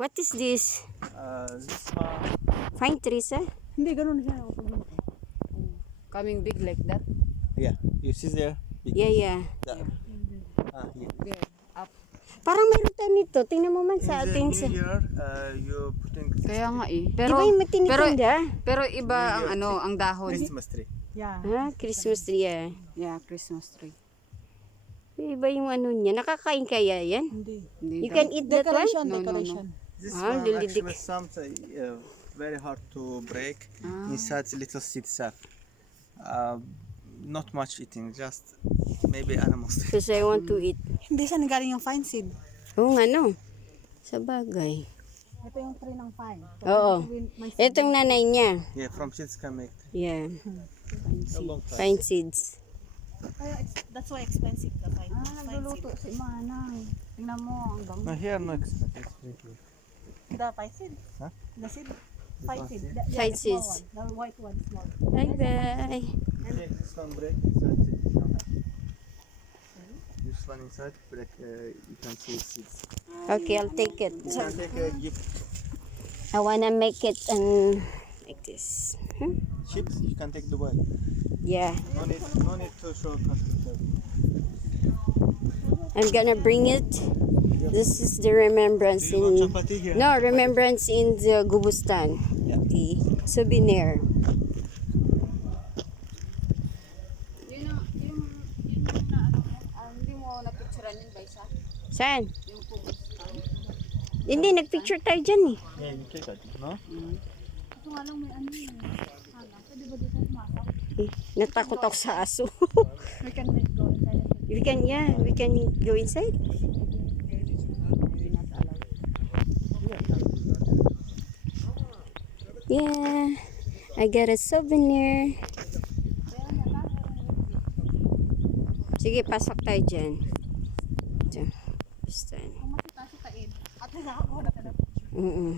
What is this? This Fine trees, eh? Hindi, ganun siya. Coming big like that. yeah, you see there? Yeah, yeah. That. Here. There. Up. Parang meron tayo nito. Tingnan mo man In sa the atin. New Year, you putting Kaya nga eh. Di ba yung matinitinda? pero iba ang ano, ang dahon. Christmas tree. Yeah. Christmas tree, ah. Yeah, Christmas tree. Iba yung ano niya. Nakakain kaya yan? Hindi. Hindi You daw. can eat that one? Decoration, No, no, no. decoration. This Ah, one lilidik. actually something very hard to break. Inside little seeds have not much eating, just maybe animals. Because I want to eat. Hindi siya nagaling yung fine seed. Oo nga, no? Sa bagay. Ito yung tree ng fine. Oo. Itong nanay niya. Yeah, from seeds can make Yeah. a long time. Fine seeds. Kaya that's why expensive the fine. Nagluluto si Manang. Tingnan mo, ang bango. No, here no expensive. The fine seed. Huh? The seed. This Fine one seed. seed? The, Fine the small seeds. one. The white one, small. Bye-bye. Okay, this one break inside seeds. This one inside break. You can see seeds. Okay, I'll take it. You can take a gift. I wanna make it like this. Chips. You can take the one. Yeah. No need to show hospital. I'm gonna bring it. This is the remembrance Do you want in... chapati here? No, remembrance in the Gubustan. Yeah. The souvenir. Yun na ano, hindi mo na-picturean yun ba isa? Saan? Yung pubos. Hindi, nagpicture tayo dyan eh. Yeah, you take it. No? Ito nga lang may ano yun. Hala, pwede ba dito sumasok? Natakot ako sa aso. We can make go inside. we can go inside. Maybe not allowed. Yeah, I got a souvenir. Sige, pasok tayo dyan. Diyan. Basta. Kung makita si Taib. At nakakuha na ka na. Mm-mm.